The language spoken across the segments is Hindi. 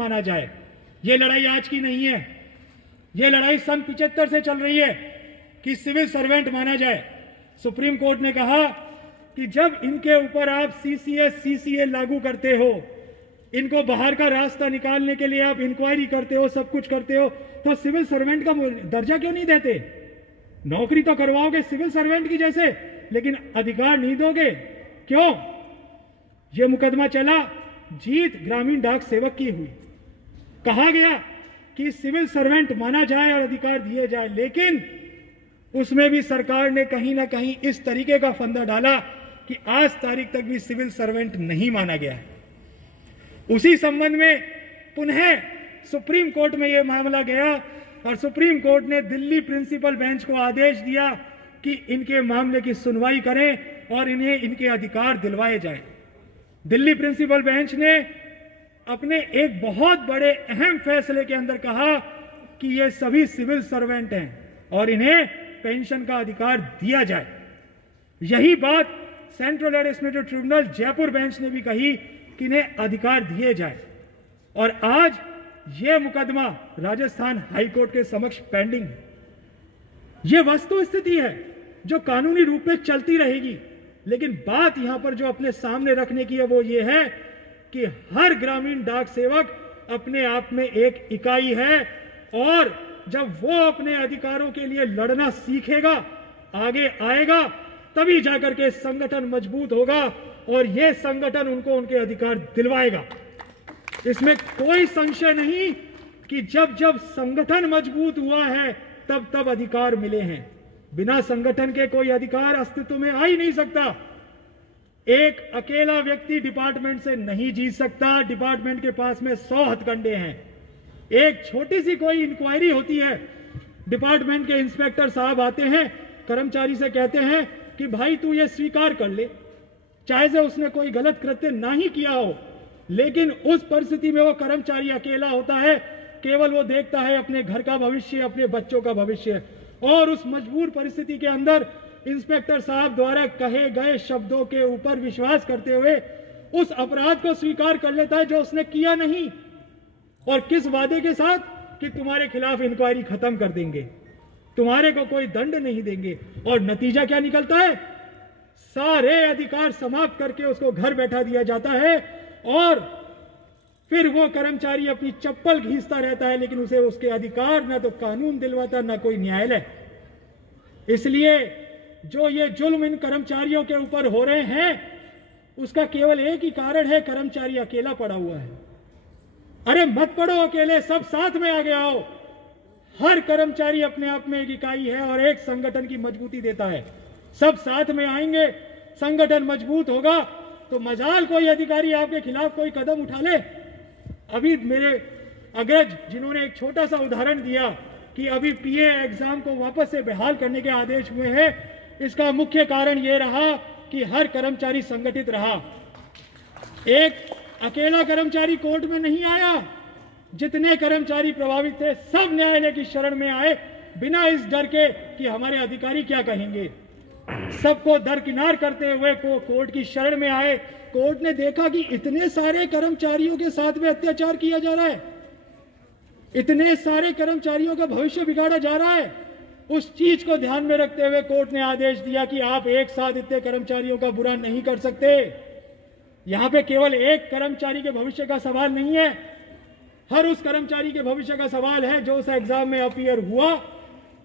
माना जाए। ये लड़ाई आज की नहीं है, ये लड़ाई सन 75 से चल रही है कि सिविल सर्वेंट माना जाए। सुप्रीम कोर्ट ने कहा कि जब इनके ऊपर आप सीसीए लागू करते हो, इनको बाहर का रास्ता निकालने के लिए आप इंक्वायरी करते हो, सब कुछ करते हो, तो सिविल सर्वेंट का दर्जा क्यों नहीं देते? नौकरी तो करवाओगे सिविल सर्वेंट की जैसे, लेकिन अधिकार नहीं दोगे, क्यों? यह मुकदमा चला, जीत ग्रामीण डाक सेवक की हुई। कहा गया कि सिविल सर्वेंट माना जाए और अधिकार दिए जाए, लेकिन उसमें भी सरकार ने कहीं ना कहीं इस तरीके का फंदा डाला कि आज तारीख तक भी सिविल सर्वेंट नहीं माना गया है। उसी संबंध में पुनः सुप्रीम कोर्ट में यह मामला गया और सुप्रीम कोर्ट ने दिल्ली प्रिंसिपल बेंच को आदेश दिया कि इनके मामले की सुनवाई करें और इन्हें इनके अधिकार दिलवाए जाएं। दिल्ली प्रिंसिपल बेंच ने अपने एक बहुत बड़े अहम फैसले के अंदर कहा कि ये सभी सिविल सर्वेंट हैं और इन्हें पेंशन का अधिकार दिया जाए। यही बात central administrative tribunal Jaipur bench ने भी कही कि इन्हें अधिकार दिए जाए। और आज यह मुकदमा राजस्थान हाईकोर्ट के समक्ष पेंडिंग है। यह वस्तु स्थिति है जो कानूनी रूप में चलती रहेगी, लेकिन बात यहां पर जो अपने सामने रखने की है वो ये है कि हर ग्रामीण डाक सेवक अपने आप में एक इकाई है और जब वो अपने अधिकारों के लिए लड़ना सीखेगा, आगे आएगा, तभी जाकर के संगठन मजबूत होगा और यह संगठन उनको उनके अधिकार दिलवाएगा। इसमें कोई संशय नहीं कि जब जब संगठन मजबूत हुआ है तब तब अधिकार मिले हैं। बिना संगठन के कोई अधिकार अस्तित्व में आ ही नहीं सकता। एक अकेला व्यक्ति डिपार्टमेंट से नहीं जीत सकता। डिपार्टमेंट के पास में 100 हथकंडे हैं। एक छोटी सी कोई इंक्वायरी होती है, डिपार्टमेंट के इंस्पेक्टर साहब आते हैं, कर्मचारी से कहते हैं कि भाई तू ये स्वीकार कर ले, चाहे से उसने कोई गलत कृत्य ना ही किया हो, लेकिन उस परिस्थिति में वो कर्मचारी अकेला होता है, केवल वो देखता है अपने घर का भविष्य, अपने बच्चों का भविष्य, और उस मजबूर परिस्थिति के अंदर इंस्पेक्टर साहब द्वारा कहे गए शब्दों के ऊपर विश्वास करते हुए उस अपराध को स्वीकार कर लेता है जो उसने किया नहीं, और किस वादे के साथ कि तुम्हारे खिलाफ इंक्वायरी खत्म कर देंगे, तुम्हारे को कोई दंड नहीं देंगे। और नतीजा क्या निकलता है? सारे अधिकार समाप्त करके उसको घर बैठा दिया जाता है और फिर वो कर्मचारी अपनी चप्पल घींचता रहता है, लेकिन उसे उसके अधिकार ना तो कानून दिलवाता ना कोई न्यायालय। इसलिए जो ये जुल्म इन कर्मचारियों के ऊपर हो रहे हैं उसका केवल एक ही कारण है, कर्मचारी अकेला पड़ा हुआ है। अरे मत पड़ो अकेले, सब साथ में आगे आओ। हर कर्मचारी अपने आप में एक इकाई है और एक संगठन की मजबूती देता है। सब साथ में आएंगे, संगठन मजबूत होगा तो मजाल कोई अधिकारी आपके खिलाफ कोई कदम उठा ले। अभी मेरे अग्रज जिन्होंने एक छोटा सा उदाहरण दिया कि अभी पीए एग्जाम को वापस से बहाल करने के आदेश हुए हैं, इसका मुख्य कारण यह रहा कि हर कर्मचारी संगठित रहा। एक अकेला कर्मचारी कोर्ट में नहीं आया, जितने कर्मचारी प्रभावित थे सब न्यायालय की शरण में आए, बिना इस डर के कि हमारे अधिकारी क्या कहेंगे। सबको दरकिनार करते हुए कोर्ट की शरण में आए। कोर्ट ने देखा कि इतने सारे कर्मचारियों के साथ में अत्याचार किया जा रहा है, इतने सारे कर्मचारियों का भविष्य बिगाड़ा जा रहा है। उस चीज को ध्यान में रखते हुए कोर्ट ने आदेश दिया कि आप एक साथ इतने कर्मचारियों का बुरा नहीं कर सकते। यहां पे केवल एक कर्मचारी के भविष्य का सवाल नहीं है, हर उस कर्मचारी के भविष्य का सवाल है जो उस एग्जाम में अपीयर हुआ,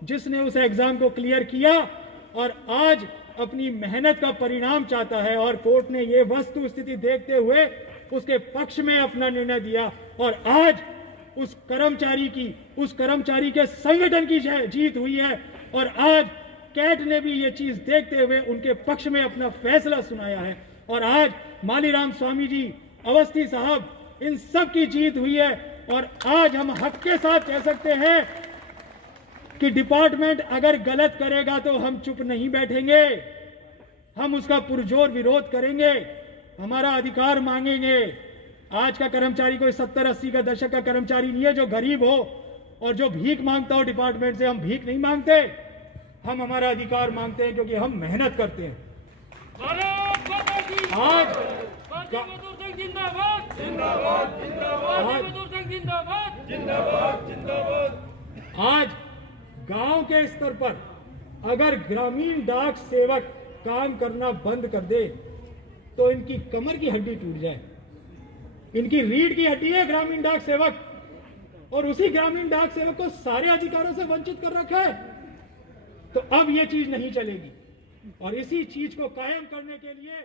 जिसने उस एग्जाम को क्लियर किया और आज अपनी मेहनत का परिणाम चाहता है। और कोर्ट ने यह वस्तु स्थिति देखते हुए उसके पक्ष में अपना निर्णय दिया और आज उस कर्मचारी के संगठन की जीत हुई है। और आज कैट ने भी ये चीज देखते हुए उनके पक्ष में अपना फैसला सुनाया है और आज मालीराम स्वामी जी, अवस्थी साहब, इन सब की जीत हुई है। और आज हम हक के साथ कह सकते हैं कि डिपार्टमेंट अगर गलत करेगा तो हम चुप नहीं बैठेंगे, हम उसका पुरजोर विरोध करेंगे, हमारा अधिकार मांगेंगे। आज का कर्मचारी कोई 70-80 का दशक का कर्मचारी नहीं है जो गरीब हो और जो भीख मांगता हो डिपार्टमेंट से। हम भीख नहीं मांगते, हम हमारा अधिकार मांगते हैं क्योंकि हम मेहनत करते हैं। आज जिंदाबाद जिंदाबाद जिंदाबाद। आज गांव के स्तर पर अगर ग्रामीण डाक सेवक काम करना बंद कर दे तो इनकी कमर की हड्डी टूट जाए। इनकी रीढ़ की हड्डी है ग्रामीण डाक सेवक, और उसी ग्रामीण डाक सेवक को सारे अधिकारों से वंचित कर रखा है। तो अब यह चीज नहीं चलेगी, और इसी चीज को कायम करने के लिए